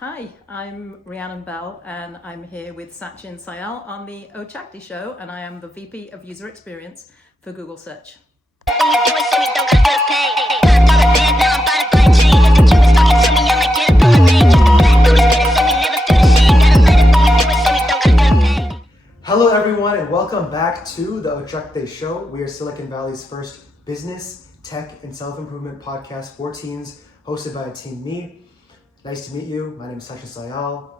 Hi, I'm Rhiannon Bell and I'm here with Sachin Syal on the O'ChakDe show, and I am the VP of User Experience for Google Search. Hello everyone and welcome back to the O'ChakDe show. We are Silicon Valley's first business, tech, and self-improvement podcast for teens, hosted by Team Me. Nice to meet you. My name is Sachin Syal.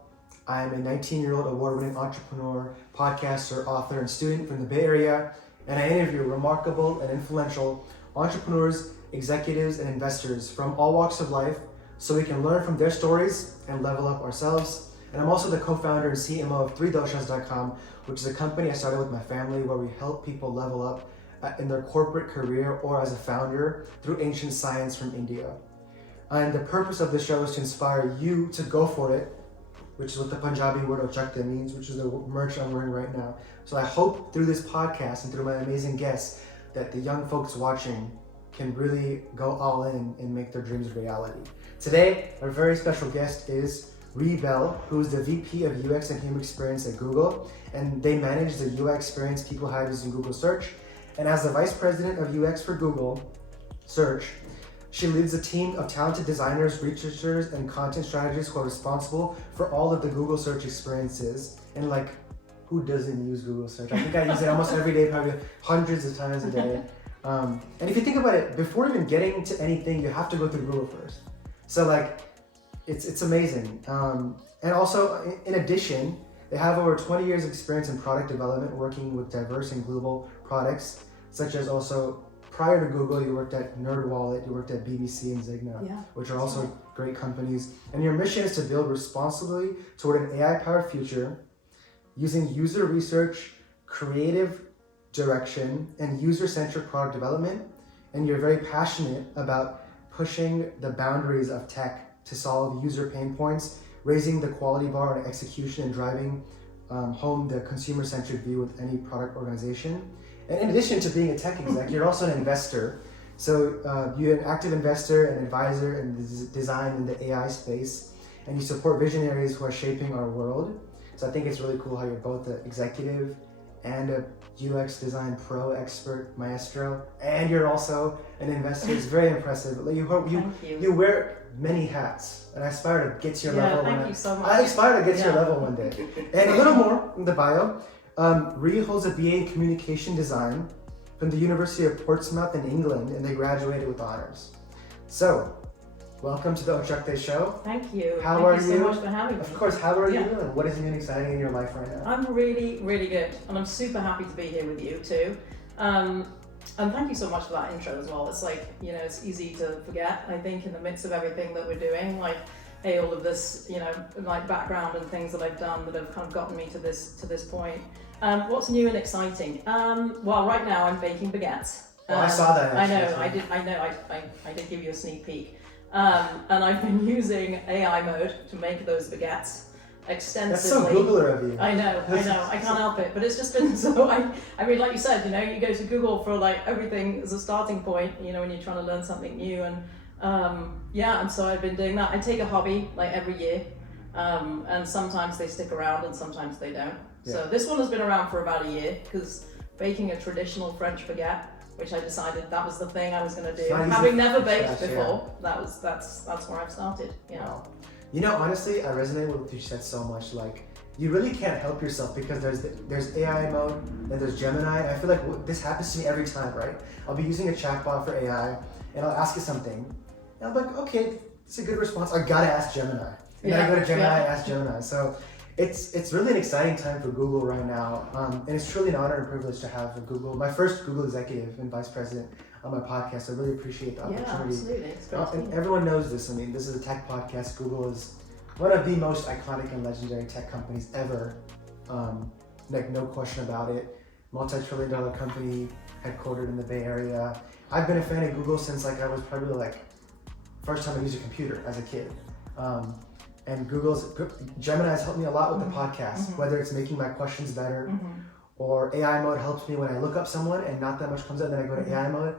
I am a 19-year-old award-winning entrepreneur, podcaster, author, and student from the Bay Area, and I interview remarkable and influential entrepreneurs, executives, and investors from all walks of life so we can learn from their stories and level up ourselves. And I'm also the co-founder and CMO of 3doshas.com, which is a company I started with my family where we help people level up in their corporate career or as a founder through ancient science from India. And the purpose of the show is to inspire you to go for it, which is what the Punjabi word O'ChakDe means, which is the merch I'm wearing right now. So I hope through this podcast and through my amazing guests that the young folks watching can really go all in and make their dreams a reality. Today, our very special guest is Rhiannon Bell, who is the VP of UX and Human Experience at Google, and they manage the UX experience people have using Google Search. And as the Vice President of UX for Google Search, she leads a team of talented designers, researchers, and content strategists who are responsible for all of the Google Search experiences. And like, who doesn't use Google Search? I think I use it almost every day, probably hundreds of times a day. And if you think about it, before even getting to anything, you have to go through Google first. So like, it's amazing. And also, in addition, they have over 20 years experience in product development, working with diverse and global products, such as also prior to Google, you worked at NerdWallet, you worked at BBC and Zynga, which are also great companies. And your mission is to build responsibly toward an AI-powered future using user research, creative direction, and user-centric product development. And you're very passionate about pushing the boundaries of tech to solve user pain points, raising the quality bar on execution, and driving home the consumer-centric view with any product organization. And in addition to being a tech exec, you're also an investor. So you're an active investor and advisor in design in the AI space, and you support visionaries who are shaping our world. So I think it's really cool how you're both an executive and a UX design pro expert maestro, and you're also an investor. It's very impressive. You wear many hats, and I aspire to get to your level. Thank you so much. I aspire to get to your level one day. And a little more in the bio. Rhi holds a BA in Communication Design from the University of Portsmouth in England, and they graduated with honors. So, welcome to the O'ChakDe show. Thank you. How are you? Thank you so much for having me. Of course, how are you? And what is new and exciting in your life right now? I'm really, really good, and I'm super happy to be here with you too. And thank you so much for that intro as well. It's like, it's easy to forget, I think, in the midst of everything that we're doing, like, hey, all of this, like background and things that I've done that have kind of gotten me to this point. What's new and exciting? Well, right now I'm baking baguettes. I saw that. Actually, I did give you a sneak peek. And I've been using AI mode to make those baguettes extensively. That's so Googler of you. I know, I can't help it. But it's just been so, I mean, like you said, you go to Google for like everything as a starting point, when you're trying to learn something new. And and so I've been doing that. I take a hobby like every year, and sometimes they stick around and sometimes they don't. Yeah. So this one has been around for about a year, because baking a traditional French baguette, which I decided that was the thing I was going to do. Having never baked before, that's where I've started. Wow. Honestly, I resonate with what you said so much. Like, you really can't help yourself, because there's AI mode and there's Gemini. And I feel like this happens to me every time, right? I'll be using a chatbot for AI, and I'll ask it something, and I'm like, okay, it's a good response. I gotta ask Gemini. And then I go to Gemini and ask Gemini. So it's really an exciting time for Google right now, and it's truly an honor and privilege to have my first Google executive and vice president on my podcast. I really appreciate the opportunity. Yeah, absolutely. It's great. And everyone knows this. I mean, this is a tech podcast. Google is one of the most iconic and legendary tech companies ever. Like, no question about it. Multi-trillion-dollar company, headquartered in the Bay Area. I've been a fan of Google since I was probably first time I used a computer as a kid. And Gemini has helped me a lot with the podcast, whether it's making my questions better, or AI mode helps me when I look up someone and not that much comes out, then I go to AI mode,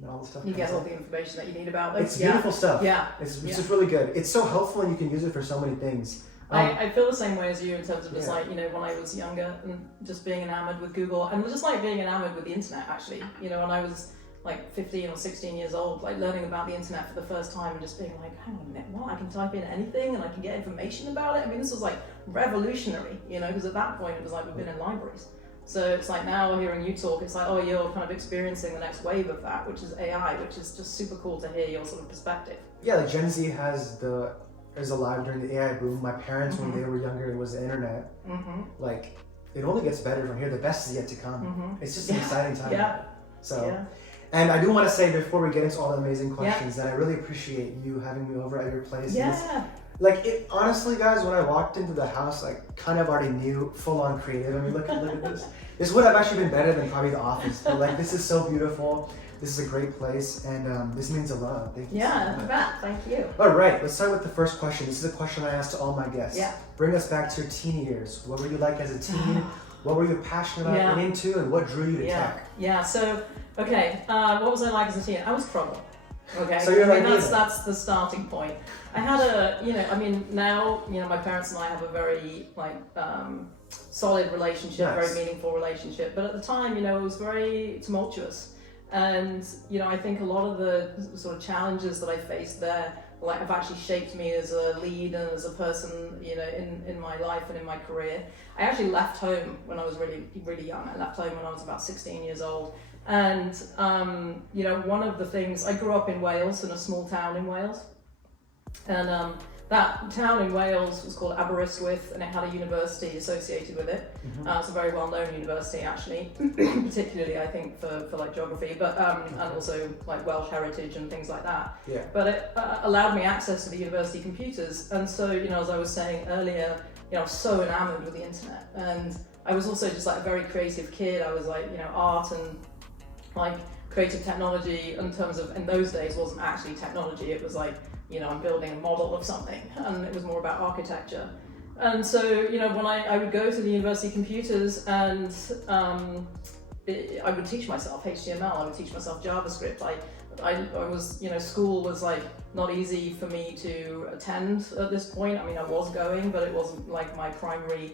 and all the stuff. You get all the information that you need about them. It's beautiful stuff. Yeah. It's just really good. It's so helpful and you can use it for so many things. I feel the same way as you in terms of just like, when I was younger and just being enamored with Google and just like being enamored with the internet actually. When I was like 15 or 16 years old, like learning about the internet for the first time and just being like, hang on a minute, what? I can type in anything and I can get information about it. I mean, this was like revolutionary, because at that point it was like we've been in libraries. So it's like now hearing you talk, it's like, oh, you're kind of experiencing the next wave of that, which is AI, which is just super cool to hear your sort of perspective. Yeah, like Gen Z is alive during the AI boom. My parents, when they were younger, it was the internet. Like, it only gets better from here. The best is yet to come. It's just an exciting time. Yeah. So, and I do want to say before we get into all the amazing questions that I really appreciate you having me over at your place. Yeah. Like, honestly, guys, when I walked into the house, I kind of already knew full-on creative. I mean, look at this. This would have actually been better than probably The Office. But, like, this is so beautiful. This is a great place, and this means a lot. Thank you so much. Yeah, thank you. All right, let's start with the first question. This is a question I ask to all my guests. Yeah. Bring us back to your teen years. What were you like as a teen? What were you passionate about and into, and what drew you to tech? Yeah, so, okay, what was I like as a teen? I was trouble. Okay, so you're like that's the starting point. I had now, my parents and I have a very, solid relationship, very meaningful relationship. But at the time, it was very tumultuous. And, I think a lot of the sort of challenges that I faced there, have actually shaped me as a lead and as a person, in my life and in my career. I actually left home when I was really, really young. I left home when I was about 16 years old. And, one of the things, I grew up in Wales, in a small town in Wales. And that town in Wales was called Aberystwyth, and it had a university associated with it. It's a very well-known university, actually, particularly, I think, for like geography, but and also like Welsh heritage and things like that. Yeah. But it allowed me access to the university computers. And so, as I was saying earlier, I was so enamored with the internet. And I was also just like a very creative kid. I was like, art and like creative technology in terms of, in those days, wasn't actually technology. It was like, I'm building a model of something, and it was more about architecture. And so, when I would go to the university computers and I would teach myself HTML, I would teach myself JavaScript. I was, school was like not easy for me to attend at this point. I mean, I was going, but it wasn't like my primary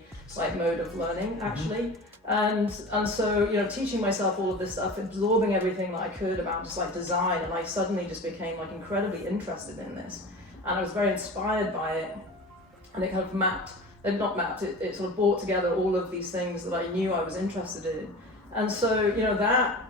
mode of learning actually. And so, teaching myself all of this stuff, absorbing everything that I could about just like design, and I suddenly just became like incredibly interested in this. And I was very inspired by it. And it kind of it sort of brought together all of these things that I knew I was interested in. And so, that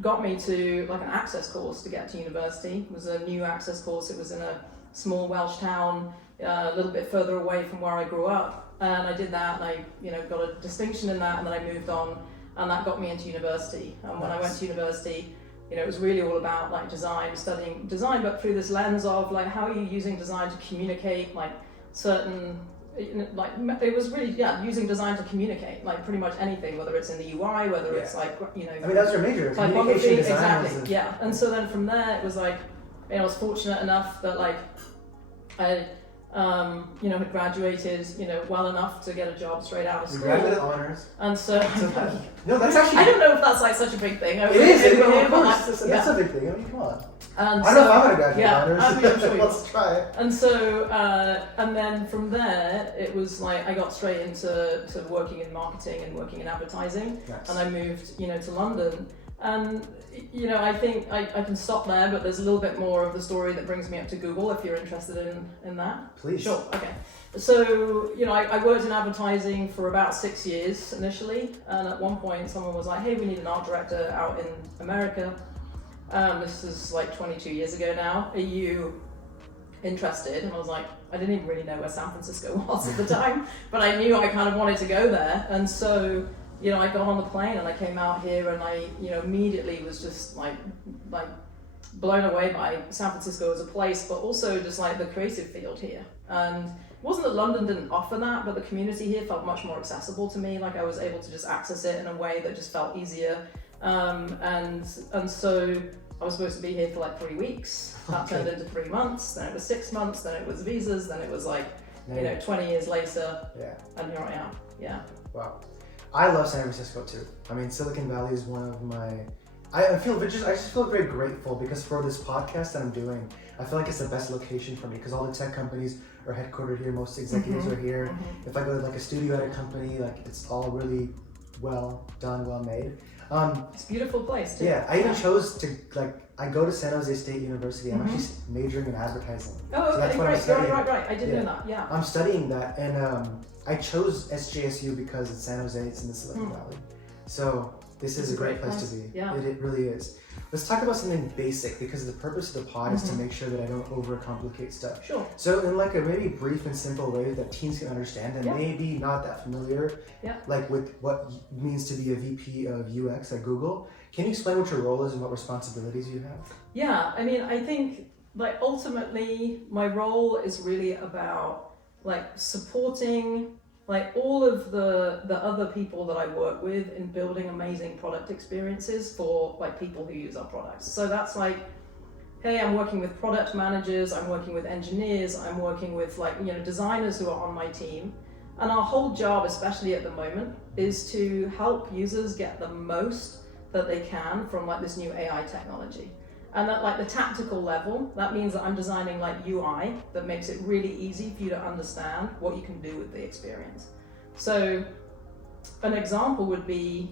got me to like an access course to get to university. It was a new access course. It was in a small Welsh town, a little bit further away from where I grew up. And I did that, and I, got a distinction in that, and then I moved on, and that got me into university. And when I went to university, it was really all about like design, studying design, but through this lens of like, how are you using design to communicate like certain, it was really, using design to communicate like pretty much anything, whether it's in the UI, whether it's like, I mean, that's your major, communication design. Exactly, yeah. And so then from there, it was like, I was fortunate enough that like, I had graduated, well enough to get a job straight out of school. You graduated honors. And so, no, that's actually. I don't know if that's like such a big thing. It is. Of course, that's a big thing. I mean, come on. I don't know if I'm gonna graduate honors. I'm sure Let's try it. And so, and then from there, it was like I got straight into working in marketing and working in advertising. Nice. And I moved, to London. And I think I can stop there, but there's a little bit more of the story that brings me up to Google if you're interested in that. Please. Sure, okay. So, I worked in advertising for about 6 years initially, and at one point someone was like, hey, we need an art director out in America. This is like 22 years ago now. Are you interested? And I was like, I didn't even really know where San Francisco was at the time, but I knew I kind of wanted to go there. And so, I got on the plane and I came out here, and I, immediately was just like blown away by San Francisco as a place, but also just like the creative field here. And it wasn't that London didn't offer that, but the community here felt much more accessible to me. Like I was able to just access it in a way that just felt easier. And so I was supposed to be here for like 3 weeks. That turned into 3 months. Then it was 6 months. Then it was visas. Then it was like, 20 years later. Yeah. And here I am. Yeah. Wow. I love San Francisco too. I mean, Silicon Valley is one of my I just feel very grateful because for this podcast that I'm doing, I feel like it's the best location for me because all the tech companies are headquartered here. Most executives are here. If I go to like a studio at a company, like it's all really well done, well made. It's a beautiful place too. Yeah, I even chose to I go to San Jose State University. I'm actually majoring in advertising. Oh, okay, so that's what I'm great. studying. Right. I didn't know that. Yeah. I'm studying that, and I chose SJSU because it's San Jose. It's in the Silicon Valley, so this is a great place to be. Yeah. It really is. Let's talk about something basic because the purpose of the pod is to make sure that I don't overcomplicate stuff. Sure. So in like a really brief and simple way that teens can understand and maybe not that familiar, like with what it means to be a VP of UX at Google, can you explain what your role is and what responsibilities you have? Yeah, I mean, I think like ultimately my role is really about like supporting like all of the other people that I work with in building amazing product experiences for like people who use our products. So that's like, hey, I'm working with product managers, I'm working with engineers, I'm working with like, designers who are on my team. And our whole job, especially at the moment, is to help users get the most that they can from like this new AI technology. And at like the tactical level, that means that I'm designing like UI that makes it really easy for you to understand what you can do with the experience. So an example would be,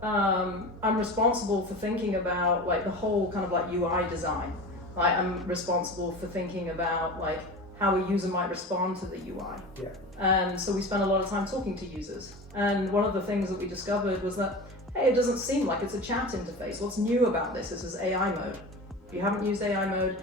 I'm responsible for thinking about like the whole kind of like UI design. Like I'm responsible for thinking about like how a user might respond to the UI. Yeah. And so we spend a lot of time talking to users. And one of the things that we discovered was that, hey, it doesn't seem like it's a chat interface. What's new about this is AI mode. If you haven't used AI mode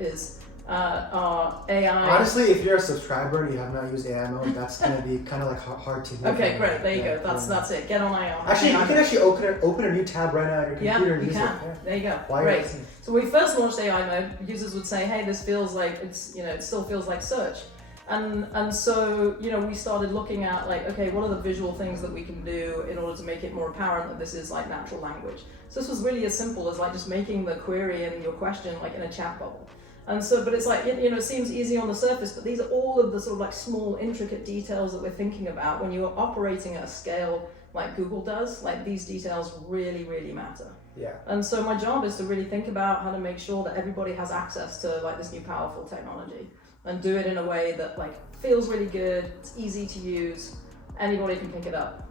is our AI. Honestly, if you're a subscriber and you have not used AI mode, that's going to be kind of like hard to do. Okay, great. There you go. That's it. Get on AI. Actually, you can actually open a new tab right now on your computer and use it. Yeah, there you go. Why great. So when we first launched AI mode, users would say, hey, this feels like it's, it still feels like search. And so, we started looking at like, okay, what are the visual things that we can do in order to make it more apparent that this is like natural language? So this was really as simple as like just making the query and your question like in a chat bubble. And so, but it's like, it seems easy on the surface, but these are all of the sort of like small intricate details that we're thinking about when you're operating at a scale like Google does. Like these details really, really matter. Yeah. And so my job is to really think about how to make sure that everybody has access to like this new powerful technology. And do it in a way that like feels really good, it's easy to use, anybody can pick it up.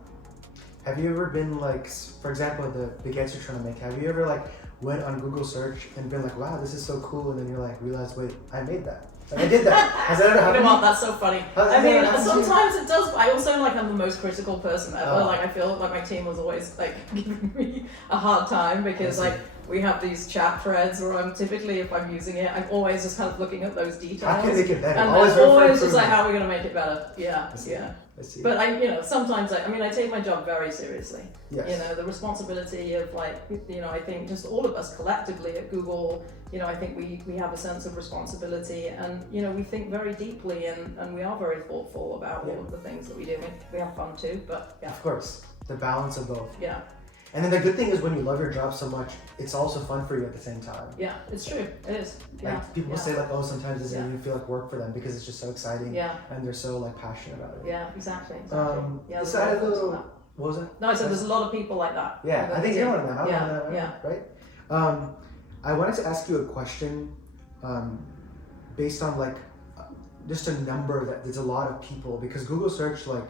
Have you ever been like, for example, the baguettes you're trying to make, have you ever like went on Google search and been like, wow, this is so cool, and then you're like, realize, wait, I made that. Like, I did that. Has that ever happened? You know what, that's so funny. I mean, sometimes it does, but I also like I'm the most critical person ever. Like I feel like my team was always like giving me a hard time because like we have these chat threads where I'm typically, if I'm using it, I'm always just kind of looking at those details. How can I make it better? And always just like, how are we going to make it better? Yeah. I see. But sometimes I take my job very seriously. Yes. The responsibility of like, I think just all of us collectively at Google, I think we have a sense of responsibility and, we think very deeply and we are very thoughtful about all of the things that we do. We have fun too, but yeah. Of course, the balance of both. Yeah. And then the good thing is when you love your job so much, it's also fun for you at the same time. Yeah, it's true. It is. Yeah. Like people say like, oh, sometimes it doesn't even feel like work for them because it's just so exciting. Yeah. And they're so like passionate about it. Yeah, exactly. So I had a little, what was it? No, I said there's a lot of people like that. Yeah, I think you're one of them. I'm yeah. one of them, Yeah. Right? I wanted to ask you a question based on like just a number that there's a lot of people because Google search like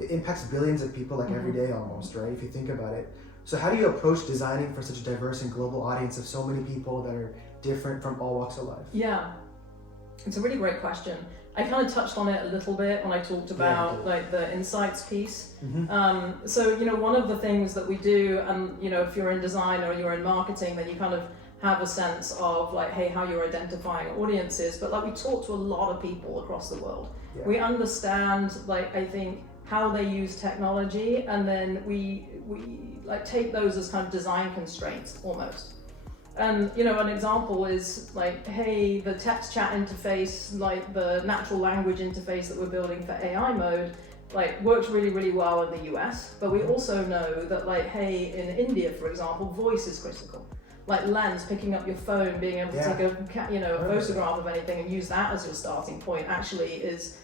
it impacts billions of people like every day almost, right? If you think about it. So how do you approach designing for such a diverse and global audience of so many people that are different from all walks of life? Yeah, it's a really great question. I kind of touched on it a little bit when I talked about like the insights piece. So, one of the things that we do, and if you're in design or you're in marketing, then you kind of have a sense of like, hey, how you're identifying audiences. But like we talk to a lot of people across the world. Yeah. We understand like, I think, how they use technology, and then we like take those as kind of design constraints almost. And an example is like, hey, the text chat interface, like the natural language interface that we're building for AI mode, like works really, really well in the US. But we also know that like, hey, in India, for example, voice is critical. Like Lens, picking up your phone, being able to take a photograph of anything and use that as your starting point actually is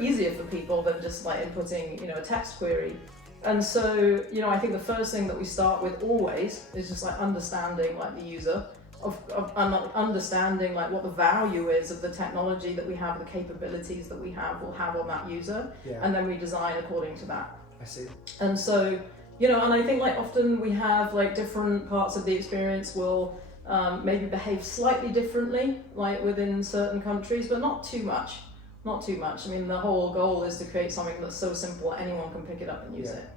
easier for people than just like inputting a text query. And so, I think the first thing that we start with always is just like understanding like the user, and understanding like what the value is of the technology that we have, the capabilities that we have will have on that user, and then we design according to that. I see. And so, and I think like often we have like different parts of the experience will maybe behave slightly differently, like within certain countries, but not too much. Not too much. I mean, the whole goal is to create something that's so simple anyone can pick it up and use it.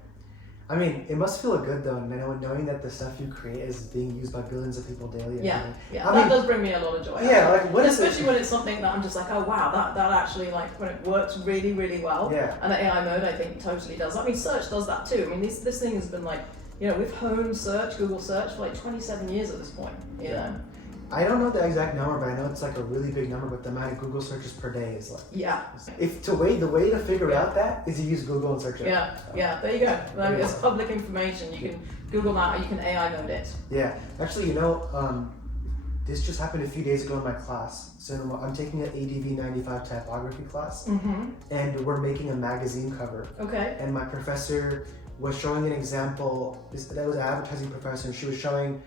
I mean, it must feel good though, knowing that the stuff you create is being used by billions of people daily. That does bring me a lot of joy. Especially when it's something that I'm just like, oh wow, that actually like when it works really, really well. And the AI mode I think totally does. I mean, search does that too. I mean, this thing has been like, we've honed search, Google search for like 27 years at this point. You know. I don't know the exact number, but I know it's like a really big number, but the amount of Google searches per day is like... The way to figure out that is to use Google and search it. There you go. I mean, it's public information. You can Google that or you can AI mode it. Yeah. Actually, this just happened a few days ago in my class. So I'm taking an ADV 95 typography class, and we're making a magazine cover. Okay. And my professor was showing an example, that was an advertising professor, and she was showing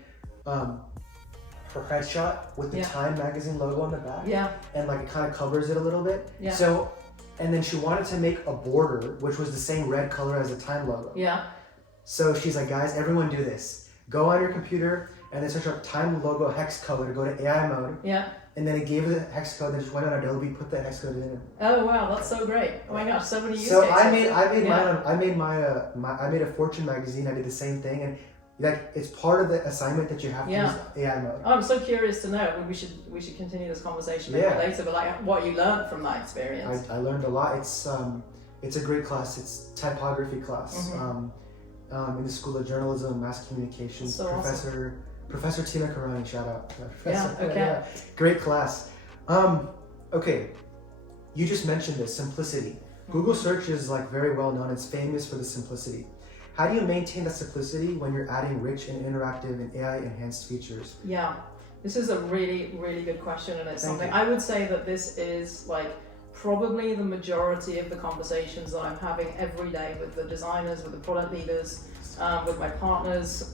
her headshot with the Time magazine logo on the back. And like it kind of covers it a little bit. So, and then she wanted to make a border, which was the same red color as the Time logo. So she's like, guys, everyone do this. Go on your computer and then search up Time logo hex color, go to AI mode. And then it gave her the hex code, then just went on Adobe, put the hex code in. Oh wow, that's so great! Oh my gosh, so many use cases. So I made a Fortune magazine. I did the same thing, and like it's part of the assignment that you have to use AI mode. Oh, I'm so curious to know. We should continue this conversation later. But like, what you learned from that experience? I learned a lot. It's a great class. It's typography class in the School of Journalism and Mass Communications. So Professor Tina Karani, shout out. Okay. Great class. Okay, you just mentioned this, simplicity. Google search is like very well known. It's famous for the simplicity. How do you maintain that simplicity when you're adding rich and interactive and AI enhanced features? Yeah, this is a really, really good question, and it's something I would say that this is like probably the majority of the conversations that I'm having every day with the designers, with the product leaders, with my partners,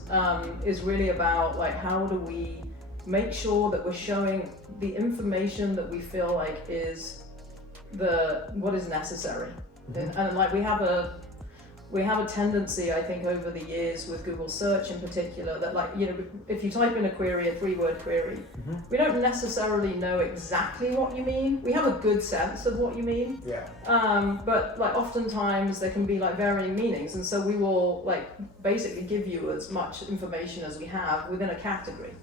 is really about like how do we make sure that we're showing the information that we feel like is what is necessary. And like we have a tendency, I think, over the years with Google search in particular, that like, if you type in a query, a 3-word query, we don't necessarily know exactly what you mean. We have a good sense of what you mean. But like oftentimes there can be like varying meanings. And so we will like basically give you as much information as we have within a category.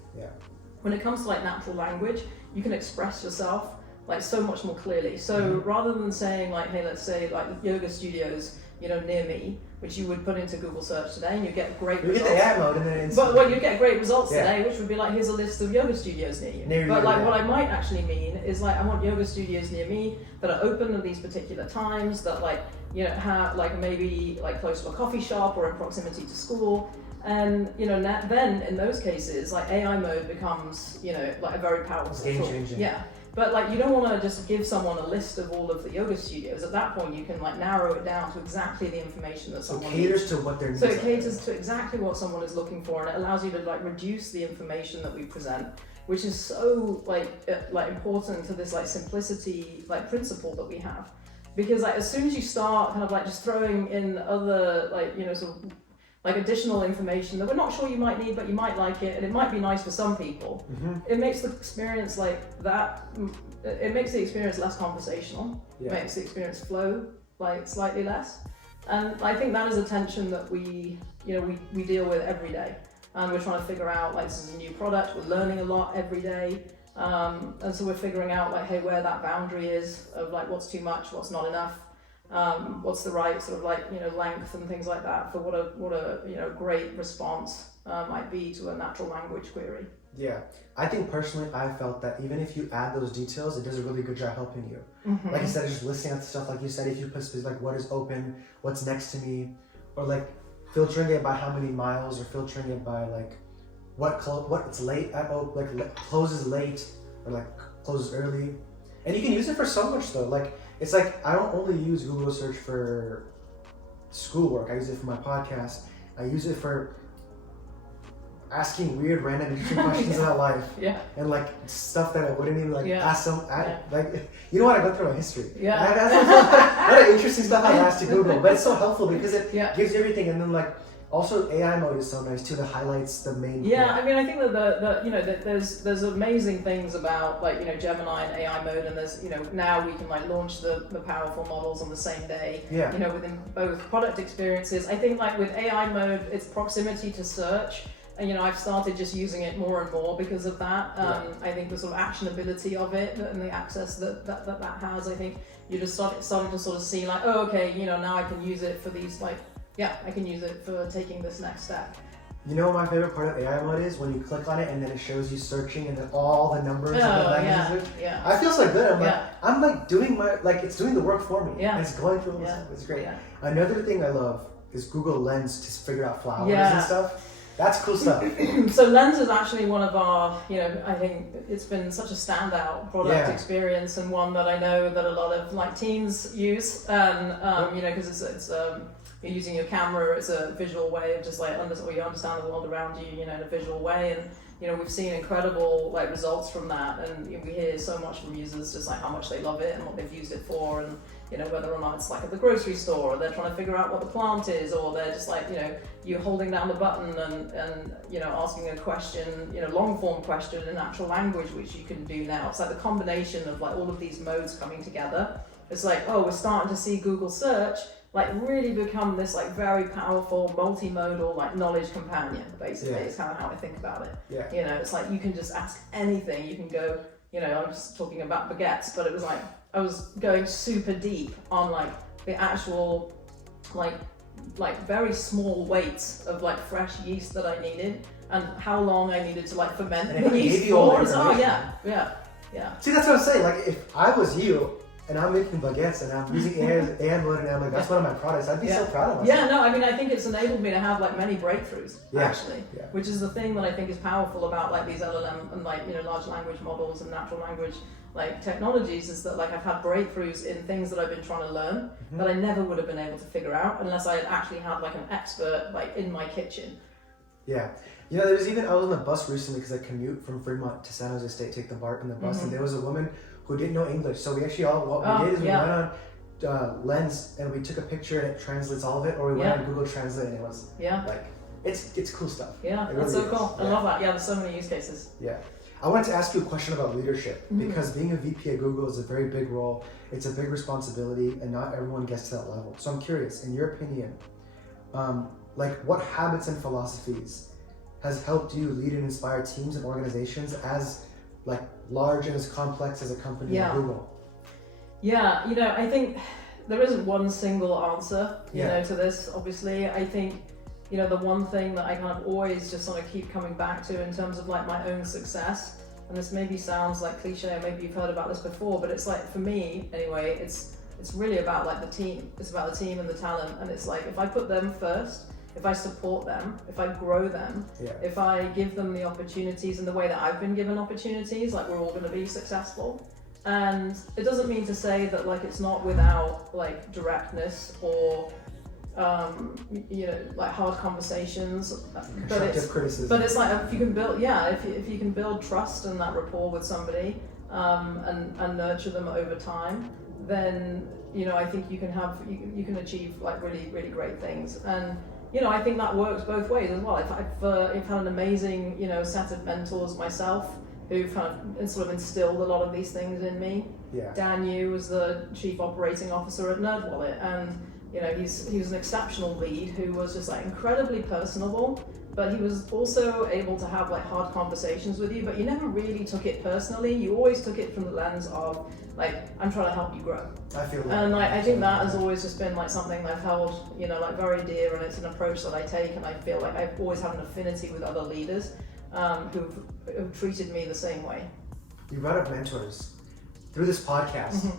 When it comes to like natural language, you can express yourself like so much more clearly. So rather than saying like, hey, let's say like yoga studios, near me, which you would put into Google search today, and you get great results. You get the ad mode and then But you get great results today, which would be like, here's a list of yoga studios near you. What I might actually mean is like, I want yoga studios near me that are open at these particular times, that like, have like maybe like close to a coffee shop or in proximity to school. And then in those cases, like AI mode becomes like a very powerful tool. Game changing. But like you don't want to just give someone a list of all of the yoga studios. At that point, you can like narrow it down to exactly the information that someone needs. So it caters to what they're needs. So it caters to exactly what someone is looking for, and it allows you to like reduce the information that we present, which is so like important to this like simplicity like principle that we have. Because like as soon as you start kind of like just throwing in other like sort of like additional information that we're not sure you might need, but you might like it, and it might be nice for some people. It makes the experience like that. It makes the experience less conversational. It makes the experience flow like slightly less. And I think that is a tension that we deal with every day. And we're trying to figure out like this is a new product. We're learning a lot every day, and so we're figuring out like hey where that boundary is of like what's too much, what's not enough. What's the right sort of like length and things like that for what a great response might be to a natural language query. I think personally I felt that even if you add those details, it does a really good job helping you. Like instead of just listing out stuff, like you said, if you put specific like what is open, what's next to me, or like filtering it by how many miles, or filtering it by like what it's late at, like closes late or like closes early, and you can use it for so much though. Like it's like I don't only use Google search for schoolwork. I use it for my podcast. I use it for asking weird, random, interesting questions about life. Yeah. And like stuff that I wouldn't even like ask some. Like, you know what? I go through my history. Yeah. I have a lot of interesting stuff I asked to Google, but it's so helpful because it gives you everything. And then like also AI mode is so nice too. That highlights the main. Yeah, I mean, I think that that there's amazing things about like Gemini and AI mode, and there's now we can like launch the powerful models on the same day. Yeah. Within both product experiences. I think like with AI mode, it's proximity to search. And I've started just using it more and more because of that. I think the sort of actionability of it and the access that has, I think you're just starting to sort of see like, oh, okay, now I can use it for these like, I can use it for taking this next step. You know what my favorite part of AI mode is? When you click on it and then it shows you searching and then all the numbers and the languages. Yeah. I feel so good. I'm like doing it's doing the work for me. Yeah. And it's going through all this stuff. It's great. Yeah. Another thing I love is Google Lens to figure out flowers and stuff. That's cool stuff. So Lens is actually one of our, I think it's been such a standout product experience, and one that I know that a lot of like teams use, and because it's you're using your camera, it's a visual way of just like you understand the world around you, in a visual way, and we've seen incredible like results from that, and we hear so much from users just like how much they love it and what they've used it for, and whether or not it's like at the grocery store, or they're trying to figure out what the plant is, or they're just like, you're holding down the button and asking a question, long form question in natural language, which you can do now. It's like the combination of like all of these modes coming together. It's like, oh, we're starting to see Google search like really become this like very powerful multimodal like knowledge companion, basically. Is kind of how I think about it. It's like you can just ask anything. You can go, I'm just talking about baguettes, but it was like I was going super deep on like the actual like very small weights of like fresh yeast that I needed, and how long I needed to like ferment the yeast for. See, that's what I'm saying. Like if I was you and I'm making baguettes and I'm using AI mode and I'm like, that's one of my products, I'd be so proud of myself. Yeah, no, I mean, I think it's enabled me to have like many breakthroughs actually, which is the thing that I think is powerful about like these LLM and like large language models and natural language like technologies, is that like I've had breakthroughs in things that I've been trying to learn that I never would have been able to figure out unless I had actually had like an expert like in my kitchen. Yeah. I was on the bus recently because I commute from Fremont to San Jose State, take the BART and the bus, and there was a woman who didn't know English. So we actually we went on Lens and we took a picture and it translates all of it, or we went on Google Translate and it was like, it's cool stuff. Yeah, that's so cool. I love that. Yeah, there's so many use cases. Yeah. I wanted to ask you a question about leadership, because being a VP at Google is a very big role. It's a big responsibility, and not everyone gets to that level. So I'm curious, in your opinion, like what habits and philosophies has helped you lead and inspire teams and organizations as like large and as complex as a company like Google? Yeah, I think there isn't one single answer, to this. Obviously, I think the one thing that I kind of always just sort of keep coming back to in terms of like my own success, and this maybe sounds like cliche, maybe you've heard about this before, but it's like for me anyway, it's really about like the team. It's about the team and the talent, and it's like if I put them first, if I support them, if I grow them, if I give them the opportunities in the way that I've been given opportunities, like we're all going to be successful. And it doesn't mean to say that like it's not without like directness or like hard conversations, criticism. But it's like if you can build if you can build trust and that rapport with somebody and nurture them over time, then I think you can achieve like really, really great things. And I think that works both ways as well. I've had an amazing set of mentors myself who've kind of sort of instilled a lot of these things in me. Dan Yu was the chief operating officer at NerdWallet, and he was an exceptional lead who was just like incredibly personable, but he was also able to have like hard conversations with you, but you never really took it personally. You always took it from the lens of like, I'm trying to help you grow. I feel that. And like I think that has always just been like something that I've held like very dear, and it's an approach that I take, and I feel like I've always had an affinity with other leaders who've treated me the same way. You brought up mentors through this podcast.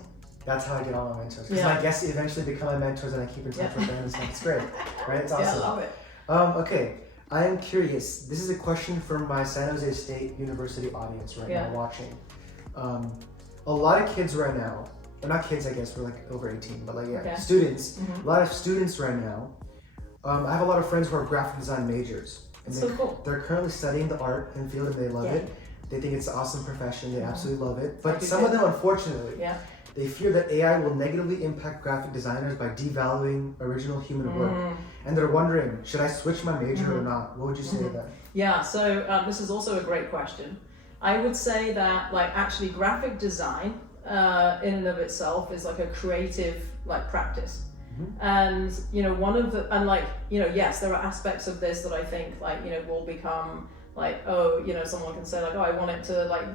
That's how I get all my mentors, because my guests eventually become my mentors and I keep in touch with them and stuff. It's great, right? It's awesome. Yeah, I love it. Okay, I am curious. This is a question from my San Jose State University audience right now watching. A lot of kids right now or not kids, I guess, we're like over 18, but like, yeah, Okay. students, a lot of students right now. I have a lot of friends who are graphic design majors. And So cool. they're currently studying the art and field and they love Yeah. it. They think it's an awesome profession. They absolutely love it. I But do some of too. them, unfortunately, Yeah. they fear that AI will negatively impact graphic designers by devaluing original human work. And they're wondering, should I switch my major or not? What would you say to that? Yeah, so this is also a great question. I would say that like actually graphic design in and of itself is like a creative like practice. And one of the yes, there are aspects of this that I think like will become like someone can say like, oh, I want it to like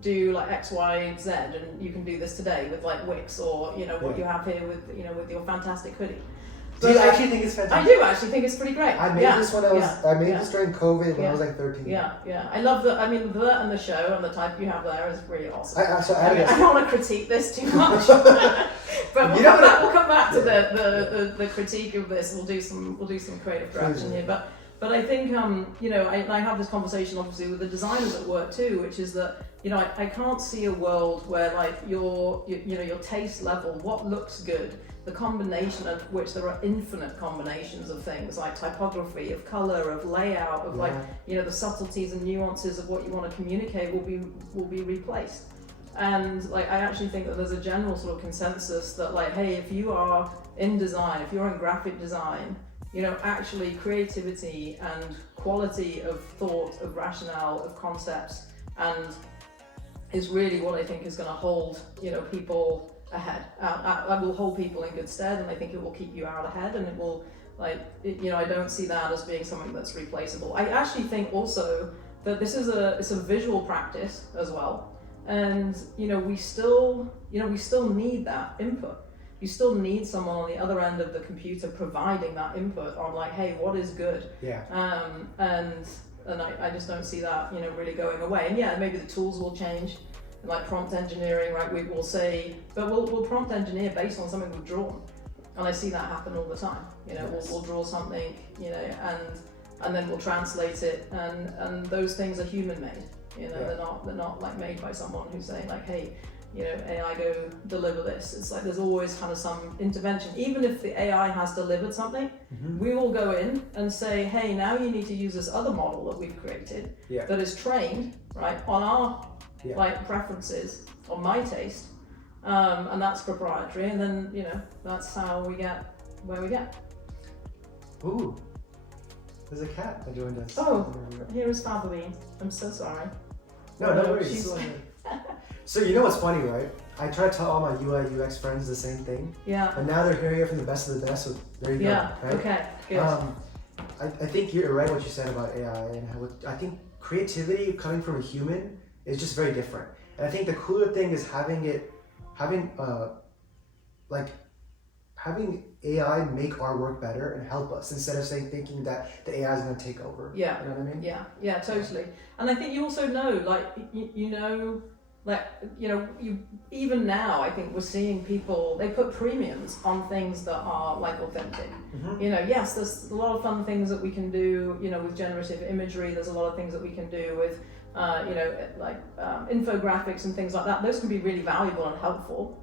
do like X, Y, Z, and you can do this today with like Wix or what you have here with with your fantastic hoodie. Do you actually think it's fantastic? I do actually think it's pretty great. I made this when I made this during COVID when I was like 13. Yeah. I love the and the show and the type you have there is really awesome. I don't want to critique this too much, but we'll come back to the critique of this. We'll do some creative direction here, but I think I have this conversation obviously with the designers at work too, which is that I can't see a world where like your taste level, what looks good, the combination of which there are infinite combinations of things like typography, of color, of layout, of like the subtleties and nuances of what you want to communicate will be replaced. And like I actually think that there's a general sort of consensus that like, hey, if you are in design, if you're in graphic design, actually creativity and quality of thought, of rationale, of concepts, and is really what I think is going to hold people ahead. I will hold people in good stead, and I think it will keep you out ahead, and it will I don't see that as being something that's replaceable. I actually think also that this is it's a visual practice as well, and we still need that input. You still need someone on the other end of the computer providing that input on like, hey, what is good? Yeah. And I just don't see that really going away. And yeah, maybe the tools will change. Like prompt engineering, right? We will say, but we'll prompt engineer based on something we've drawn, and I see that happen all the time. We'll draw something, and then we'll translate it, and those things are human made. They're not like made by someone who's saying like, hey, AI go deliver this. It's like there's always kind of some intervention. Even if the AI has delivered something, we will go in and say, hey, now you need to use this other model that we've created that is trained right on our like preferences, on my taste, and that's proprietary. And then that's how we get where we get. Ooh, there's a cat that joined us. Oh, here is Faberline. I'm so sorry. No worries. So what's funny, right? I try to tell all my UI UX friends the same thing. Yeah. And now they're hearing it from the best of the best. So there you go. Right? Okay. Good. I think you're right what you said about AI and how I think creativity coming from a human is just very different. And I think the cooler thing is having AI make our work better and help us instead of thinking that the AI is going to take over. Yeah. You know what I mean? Yeah, totally. And I think you also know, like, you even now, I think we're seeing people, they put premiums on things that are like authentic. Yes, there's a lot of fun things that we can do, with generative imagery. There's a lot of things that we can do with infographics and things like that. Those can be really valuable and helpful.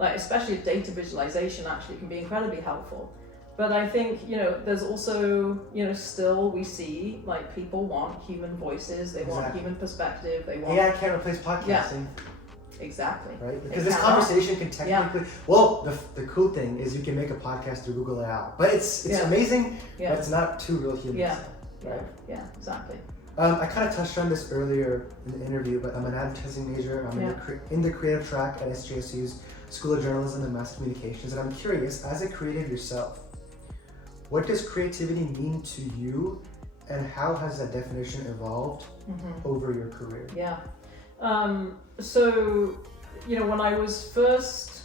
Especially data visualization actually can be incredibly helpful. But I think, there's also, still we see like people want human voices, they want human perspective, they want... AI can't replace podcasting. Exactly. Right? Because this conversation can technically... Well, the cool thing is you can make a podcast through Google AI. But it's amazing, but it's not two real humans. Yeah, exactly. I kind of touched on this earlier in the interview, but I'm an advertising major. I'm in the creative track at SJSU's School of Journalism and Mass Communications. And I'm curious, as a creative yourself, what does creativity mean to you, and how has that definition evolved over your career? Yeah. So, when I was first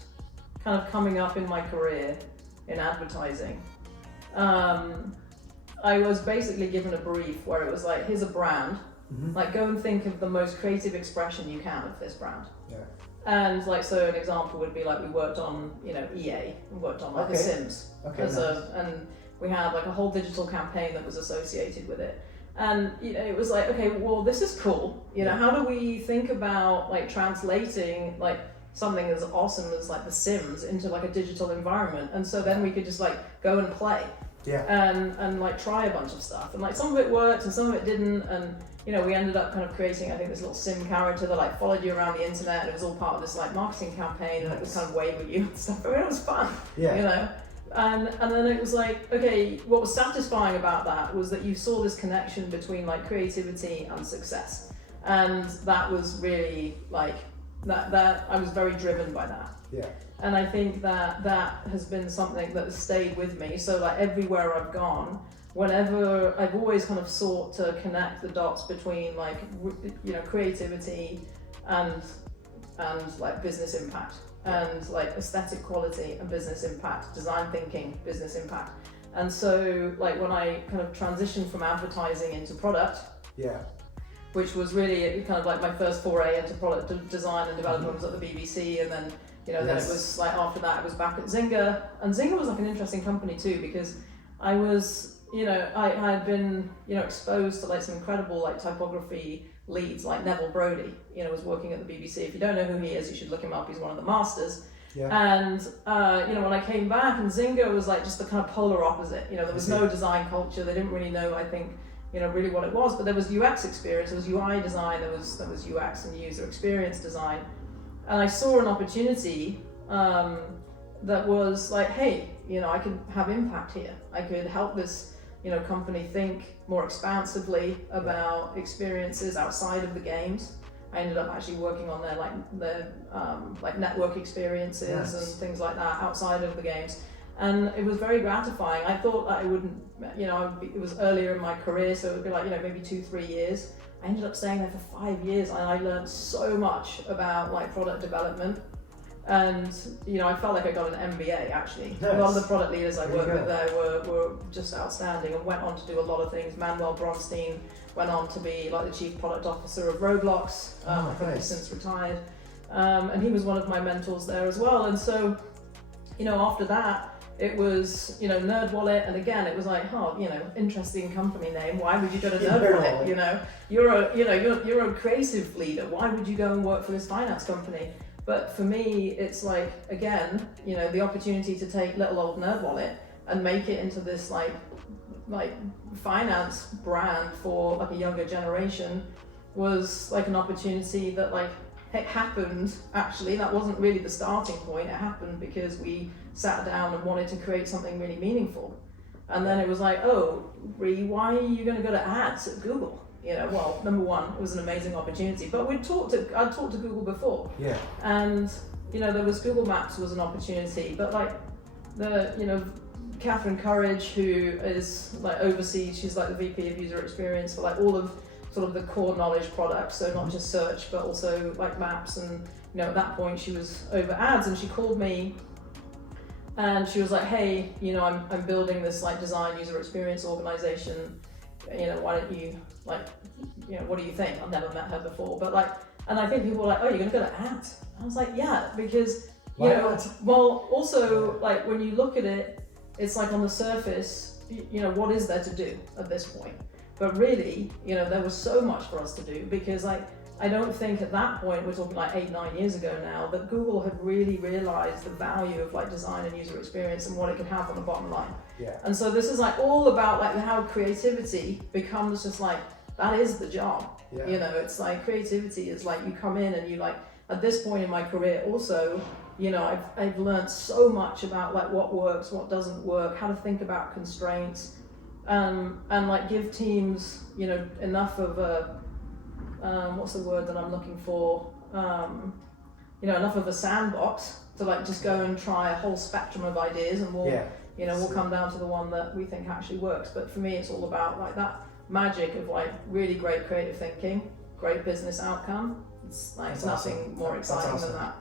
kind of coming up in my career in advertising, I was basically given a brief where it was like, here's a brand, like go and think of the most creative expression you can of this brand. Yeah. And like, so an example would be like, we worked on, EA, we worked on like The Sims. And we had like a whole digital campaign that was associated with it. And, it was like, okay, well, this is cool. How do we think about like translating like something as awesome as like The Sims into like a digital environment, and so then we could just like go and play. And like try a bunch of stuff, and like some of it worked and some of it didn't, and we ended up kind of creating, I think, this little sim character that like followed you around the internet, and it was all part of this like marketing campaign, and it would kind of wave at you and stuff. I mean, it was fun, and then it was like, okay, what was satisfying about that was that you saw this connection between like creativity and success, and that was really like that I was very driven by that. And I think that has been something that has stayed with me. So like everywhere I've gone, whenever I've always kind of sought to connect the dots between like creativity and like business impact, and like aesthetic quality and business impact, design thinking, business impact. And so like when I kind of transitioned from advertising into product, which was really kind of like my first foray into product design and development was at the BBC, and then then it was like after that I was back at Zynga, and Zynga was like an interesting company too, because I was I had been exposed to like some incredible like typography leads, like Neville Brody was working at the BBC. If you don't know who he is, you should look him up. He's one of the masters. And when I came back, and Zynga was like just the kind of polar opposite. There was no design culture. They didn't really know, I think, really what it was, but there was UX experience, there was UI design, there was UX and user experience design. And I saw an opportunity that was like, hey, I could have impact here. I could help this, company think more expansively about experiences outside of the games. I ended up actually working on their network experiences and things like that outside of the games. And it was very gratifying. I thought that I wouldn't, it was earlier in my career, so it would be like, maybe 2-3 years. I ended up staying there for 5 years, and I learned so much about like product development. And I felt like I got an MBA actually. A lot of the product leaders I worked with there were just outstanding, and went on to do a lot of things. Manuel Bronstein went on to be like the chief product officer of Roblox. I think he's since retired. And he was one of my mentors there as well. And so, after that, it was, NerdWallet, and again, it was like, interesting company name. Why would you go to NerdWallet? You're a creative leader. Why would you go and work for this finance company? But for me, it's like, again, the opportunity to take little old NerdWallet and make it into this like finance brand for like a younger generation was like an opportunity that like it happened. Actually, that wasn't really the starting point. It happened because we sat down and wanted to create something really meaningful. And then it was like, oh, Rhi, why are you going to go to ads at Google? Well, number one, it was an amazing opportunity, but I'd talked to Google before. And, there was Google Maps was an opportunity, but like Catherine Courage, who is like overseas, she's like the VP of user experience for like all of sort of the core knowledge products, so not just search, but also like maps. And at that point she was over ads, and she called me and she was like, hey, I'm building this like design user experience organization, why don't you what do you think? I've never met her before, but like, and I think people were like, oh, you're gonna go to ads? I was like, yeah, because well, also like when you look at it, it's like on the surface, what is there to do at this point? But really, there was so much for us to do, because like, I don't think at that point, we're talking like 8-9 years ago now, that Google had really realized the value of like design and user experience and what it could have on the bottom line. And so this is like all about like how creativity becomes just like, that is the job. It's like creativity is like, you come in and you like, at this point in my career also, I've learned so much about like what works, what doesn't work, how to think about constraints, and like give teams, enough of a, what's the word that I'm looking for? Enough of a sandbox to like just go and try a whole spectrum of ideas, and we'll come down to the one that we think actually works. But for me, it's all about like that magic of like really great creative thinking, great business outcome. It's like That's nothing awesome. More exciting than that.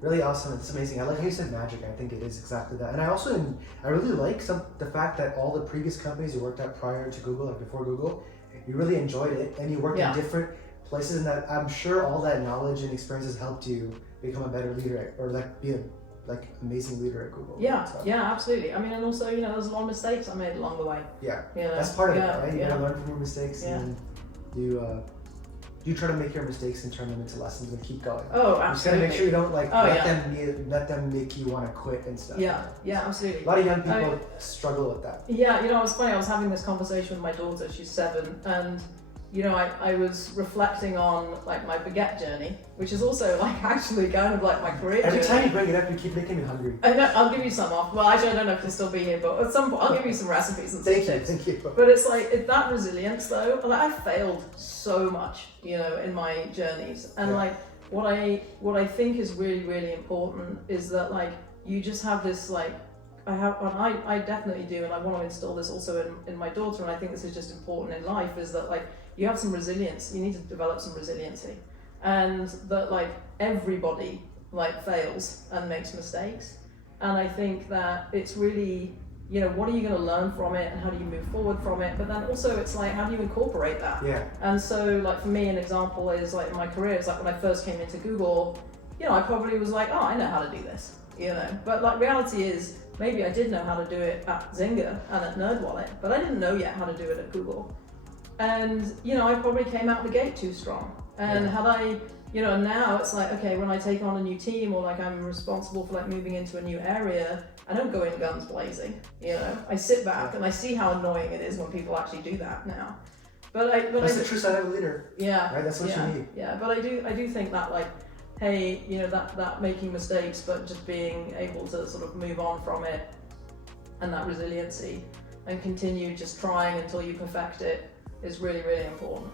Really awesome. It's amazing. I like how you said magic. I think it is exactly that. And I really like the fact that all the previous companies you worked at prior to Google, like before Google, you really enjoyed it, and you worked in different places, and that I'm sure all that knowledge and experiences helped you become a better leader, or like be a amazing leader at Google. Yeah, absolutely. I mean, and also, there's a lot of mistakes I made along the way. That's part of it, right? You gotta learn from your mistakes, and you you try to make your mistakes and turn them into lessons and keep going. Oh, absolutely. You just gotta make sure you don't like let them make you want to quit and stuff. Yeah, absolutely. A lot of young people struggle with that. Yeah, it was funny. I was having this conversation with my daughter. She's 7, and I was reflecting on like my baguette journey, which is also like actually kind of like my career Every journey. time you bring it up, you keep making me hungry. I know, I'll give you some off. Well, actually, I don't know if you'll still be here, but at some point, I'll give you some recipes and some tips. Thank you. But it's like that resilience, though. Like I failed so much, in my journeys, and like what I think is really, really important is that like you just have this like. I definitely do, and I want to instill this also in my daughter, and I think this is just important in life, is that like you have some resilience, you need to develop some resiliency, and that like everybody like fails and makes mistakes, and I think that it's really, what are you going to learn from it and how do you move forward from it, but then also it's like how do you incorporate that? And so like for me an example is like in my career, it's like when I first came into Google, I probably was like, I know how to do this, but like reality is maybe I did know how to do it at Zynga and at NerdWallet, but I didn't know yet how to do it at Google. And, I probably came out the gate too strong. And had I, now it's like, okay, when I take on a new team or like I'm responsible for like moving into a new area, I don't go in guns blazing, I sit back and I see how annoying it is when people actually do that now. That's the true sign of a leader. Yeah. Right, that's what you need. Yeah, but I do think that like, hey, that making mistakes, but just being able to sort of move on from it and that resiliency and continue just trying until you perfect it is really, really important.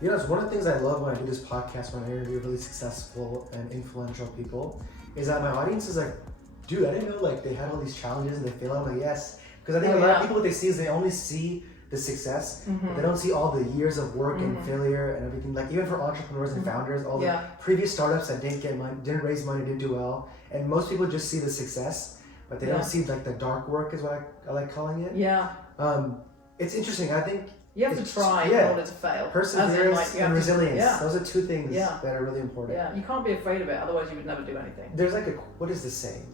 It's one of the things I love when I do this podcast, when I interview really successful and influential people, is that my audience is like, dude, I didn't know like they had all these challenges and they fail. I'm like, yes. Because I think a lot of people, what they see is they only see the success, but they don't see all the years of work and failure and everything. Like even for entrepreneurs and founders, all the previous startups that didn't get money, didn't raise money, didn't do well, and most people just see the success, but they don't see like the dark work, is what I like calling it. It's interesting. I think you have to try in order to fail. Perseverance and resilience. Those are two things that are really important. You can't be afraid of it, otherwise you would never do anything. There's like what is the saying?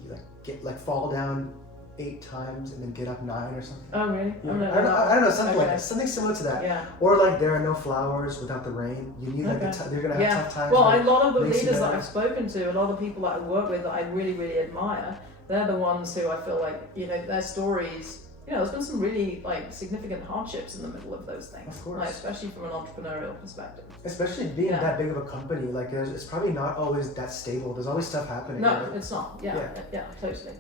You fall down 8 times and then get up 9 or something. Oh really? I don't know, something like that. Something similar to that. Yeah. Or like there are no flowers without the rain. You need they're gonna have tough times. Well, a lot of the leaders that I've spoken to, a lot of the people that I work with that I really, really admire, they're the ones who I feel like, their stories, there's been some really like significant hardships in the middle of those things. Of course. Like, especially from an entrepreneurial perspective. Especially being that big of a company, like it's probably not always that stable. There's always stuff happening. No, right? it's not. Yeah, totally.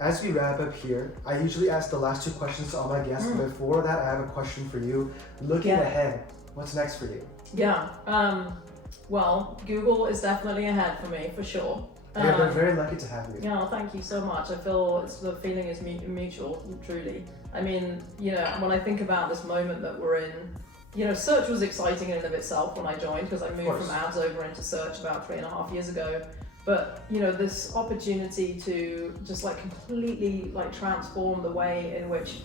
As we wrap up here, I usually ask the last 2 questions to all my guests. But before that, I have a question for you. Looking ahead, what's next for you? Yeah. Well, Google is definitely ahead for me, for sure. We're very lucky to have you. Yeah, well, thank you so much. I feel the feeling is mutual, truly. I mean, when I think about this moment that we're in, search was exciting in and of itself when I joined, because I moved from ads over into search about 3.5 years ago. But, this opportunity to just like completely like transform the way in which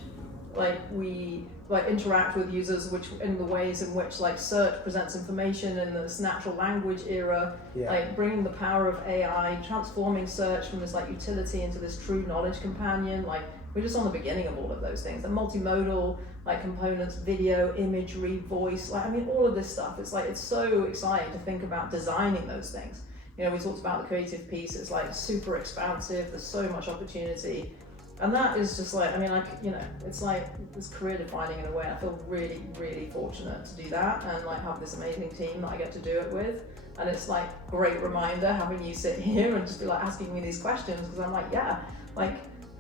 like we like interact with users, which in the ways in which like search presents information in this natural language era, like bringing the power of AI, transforming search from this like utility into this true knowledge companion. Like we're just on the beginning of all of those things. The multimodal like components, video, imagery, voice, like I mean all of this stuff. It's like it's so exciting to think about designing those things. We talked about the creative piece. It's like super expansive. There's so much opportunity. And that is just like, I mean, it's like this career defining in a way. I feel really, really fortunate to do that and like have this amazing team that I get to do it with. And it's like great reminder having you sit here and just be like asking me these questions, because I'm like,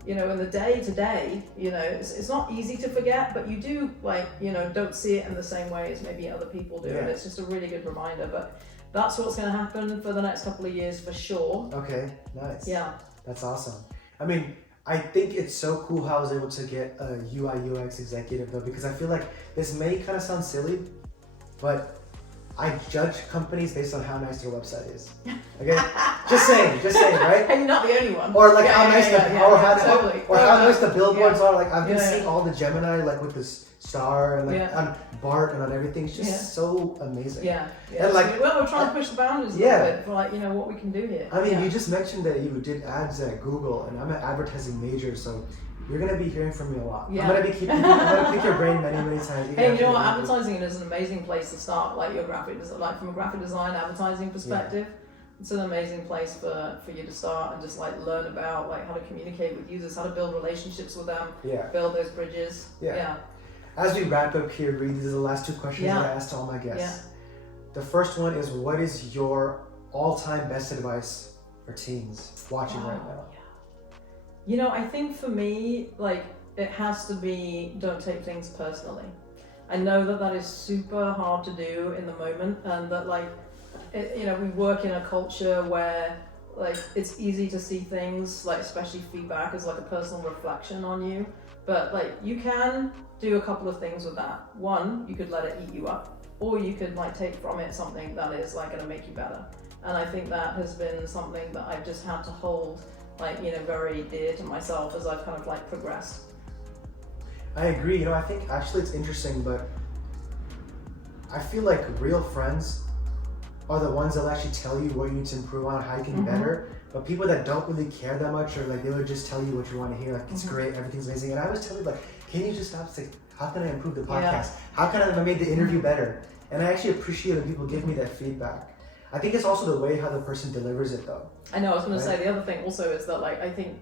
in the day to day, it's not easy to forget, but you do like, don't see it in the same way as maybe other people do. And it's just a really good reminder. But that's what's going to happen for the next couple of years for sure. Okay, nice. Yeah. That's awesome. I mean, I think it's so cool how I was able to get a UI UX executive though, because I feel like this may kind of sound silly, but I judge companies based on how nice their website is. Okay, just saying, right? And you're not the only one. Or like how nice how nice the billboards are. Like I've been seeing all the Gemini, like with this star and like on BART and on everything. It's just so amazing. And like, well, we're trying to push the boundaries a little bit for like what we can do here. I mean, you just mentioned that you did ads at Google, and I'm an advertising major, so you're gonna be hearing from me a lot. Yeah. I'm gonna pick your brain many times. Hey, you know what? Advertising is an amazing place to start. Like from a graphic design advertising perspective, it's an amazing place for you to start and just like learn about like how to communicate with users, how to build relationships with them, build those bridges. Yeah. As we wrap up here, Reed, these are the last two questions that I asked all my guests. Yeah. The first one is, what is your all-time best advice for teens watching right now? Yeah. You know, I think for me, like, it has to be, don't take things personally. I know that is super hard to do in the moment, and that like, we work in a culture where like it's easy to see things like, especially feedback, as like a personal reflection on you. But like, you can do a couple of things with that. One, you could let it eat you up, or you could like take from it something that is like going to make you better. And I think that has been something that I've just had to hold like, very dear to myself as I've kind of like progressed. I agree. I think actually it's interesting, but I feel like real friends are the ones that will actually tell you what you need to improve on, how you can be better. But people that don't really care that much, or like, they would just tell you what you want to hear, like, it's great, everything's amazing. And I was telling like, can you just stop saying, how can I improve the podcast? How can I make the interview better? And I actually appreciate when people give me that feedback. I think it's also the way how the person delivers it though. I know, I was going to say, the other thing also is that like, I think,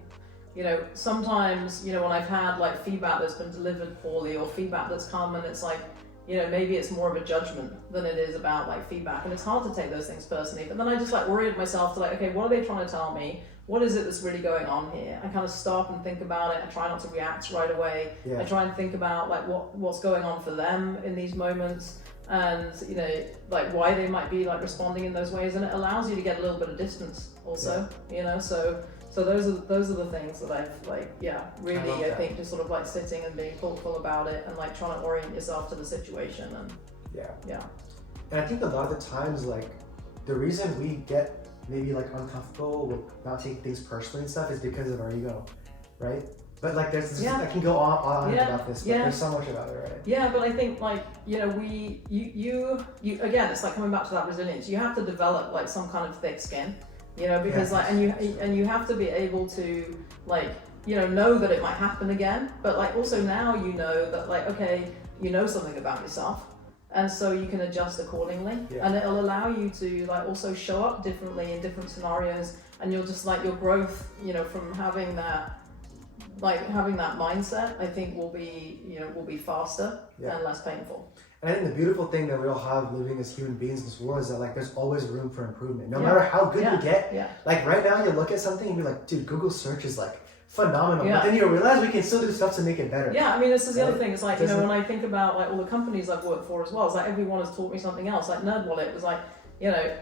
sometimes, when I've had like feedback that's been delivered poorly, or feedback that's come and it's like, maybe it's more of a judgment than it is about like feedback, and it's hard to take those things personally. But then I just like worry myself to like, okay, what are they trying to tell me? What is it that's really going on here? I kind of stop and think about it. I try not to react right away. I try and think about like what's going on for them in these moments, and like why they might be like responding in those ways, and it allows you to get a little bit of distance also. So those are the things that I've like really I think just sort of like sitting and being thoughtful about it, and like trying to orient yourself to the situation. And and I think a lot of the times, like, the reason we get maybe like uncomfortable with not taking things personally and stuff is because of our ego, right? But like, there's this, I can go on about this, but there's so much about it, right? Yeah, but I think like, you again, it's like coming back to that resilience. You have to develop like some kind of thick skin, because like, and you have to be able to like, know that it might happen again, but like also now that like, okay, something about yourself, and so you can adjust accordingly, and it'll allow you to like also show up differently in different scenarios, and you'll just like your growth, from having that mindset, I think will be faster and less painful. And I think the beautiful thing that we all have living as human beings in this world is that like, there's always room for improvement, no matter how good you get. Like right now, you look at something and you're like, dude, Google search is like phenomenal, but then you realize we can still do stuff to make it better. I mean, this is the other thing. It's like, when I think about like all the companies I've worked for as well, it's like everyone has taught me something else. Like NerdWallet was like,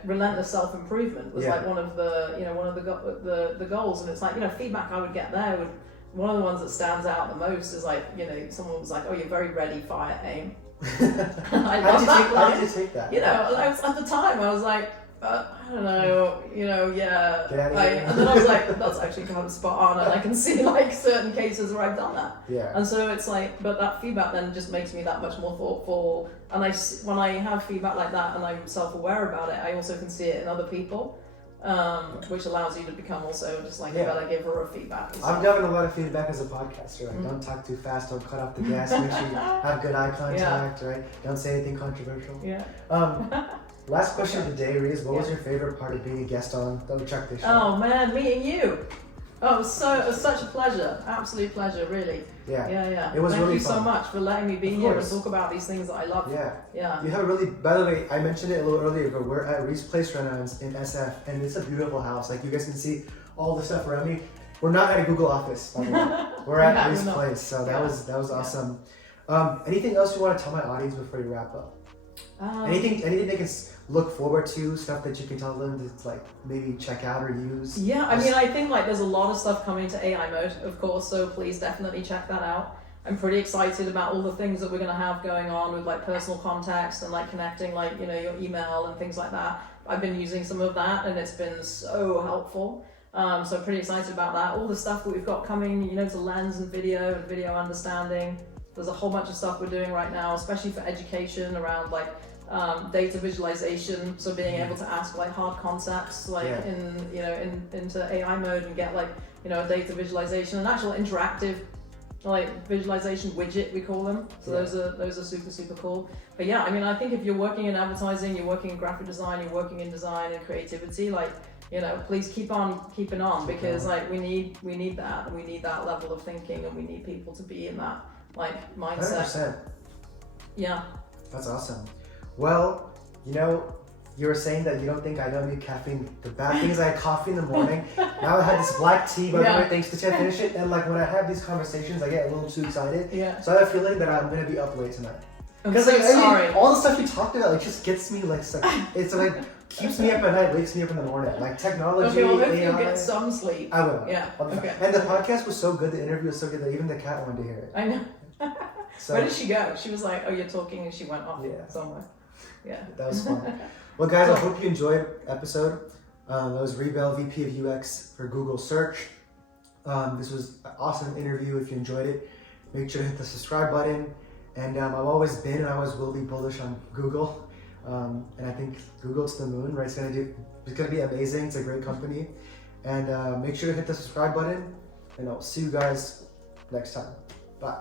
relentless self-improvement was like one of the goals, and it's like, feedback I would get there would, one of the ones that stands out the most is like, someone was like, oh, you're very ready, fire, aim. How did you take that? At the time I was like, I don't know, and then I was like, that's actually kind of spot on, and I can see like certain cases where I've done that. And so it's like, but that feedback then just makes me that much more thoughtful, and when I have feedback like that and I'm self-aware about it, I also can see it in other people. Which allows you to become also just like a better giver of feedback. I've gotten a lot of feedback as a podcaster. Like, don't talk too fast, don't cut off the gas, make sure you have good eye contact, right? Don't say anything controversial. Last question of the day, Reed, what was your favorite part of being a guest on the O'ChakDe show? Oh man, meeting you. Oh, it was such a pleasure, absolute pleasure, really. It was really fun. Thank you so much for letting me be here and talk about these things that I love. You have a really, by the way, I mentioned it a little earlier, but we're at Reed's Place right now in SF, and it's a beautiful house. Like, you guys can see all the stuff around me. We're not at a Google office, by the way. We're at Reed's Place, so that was awesome. Anything else you want to tell my audience before you wrap up? Anything they can look forward to, stuff that you can tell them to like maybe check out or use? I mean, I think like there's a lot of stuff coming to AI mode, of course, so please definitely check that out. I'm pretty excited about all the things that we're going to have going on with like personal context and like connecting like, your email and things like that. I've been using some of that and it's been so helpful. So I'm pretty excited about that. All the stuff that we've got coming, to lens and video understanding. There's a whole bunch of stuff we're doing right now, especially for education around like data visualization. So being able to ask like hard concepts like into AI mode and get like, a data visualization, an actual interactive like visualization widget, we call them. So those are super cool. But yeah, I mean, I think if you're working in advertising, you're working in graphic design, you're working in design and creativity, like, you know, please keep on keeping on, because like we need that level of thinking, and we need people to be in that like mindset. 100%. Yeah. That's awesome. Well, you know, you were saying that you don't think I don't need caffeine. The bad thing is I had coffee in the morning. Now I had this black tea, by the way, thanks to Ted, finish it. And like when I have these conversations, I get a little too excited. Yeah. So I have a feeling that I'm gonna be up late tonight. Because like, sorry. All the stuff you talked about, it just gets me like, it's like keeps me up at night, wakes me up in the morning. Like technology. Okay, well, hopefully AI, you'll get some sleep. I will. Yeah. Okay. And the podcast was so good, the interview was so good that even the cat wanted to hear it. I know. So, where did she go? She was like, "Oh, you're talking," and she went off somewhere. Yeah. That was fun. Well, guys, I hope you enjoyed the episode. That was Rebel, VP of UX for Google Search. This was an awesome interview. If you enjoyed it, make sure to hit the subscribe button. And I've always been and I always will be bullish on Google. And I think Google to the moon, right? It's gonna be amazing. It's a great company. And make sure to hit the subscribe button. And I'll see you guys next time. Bye.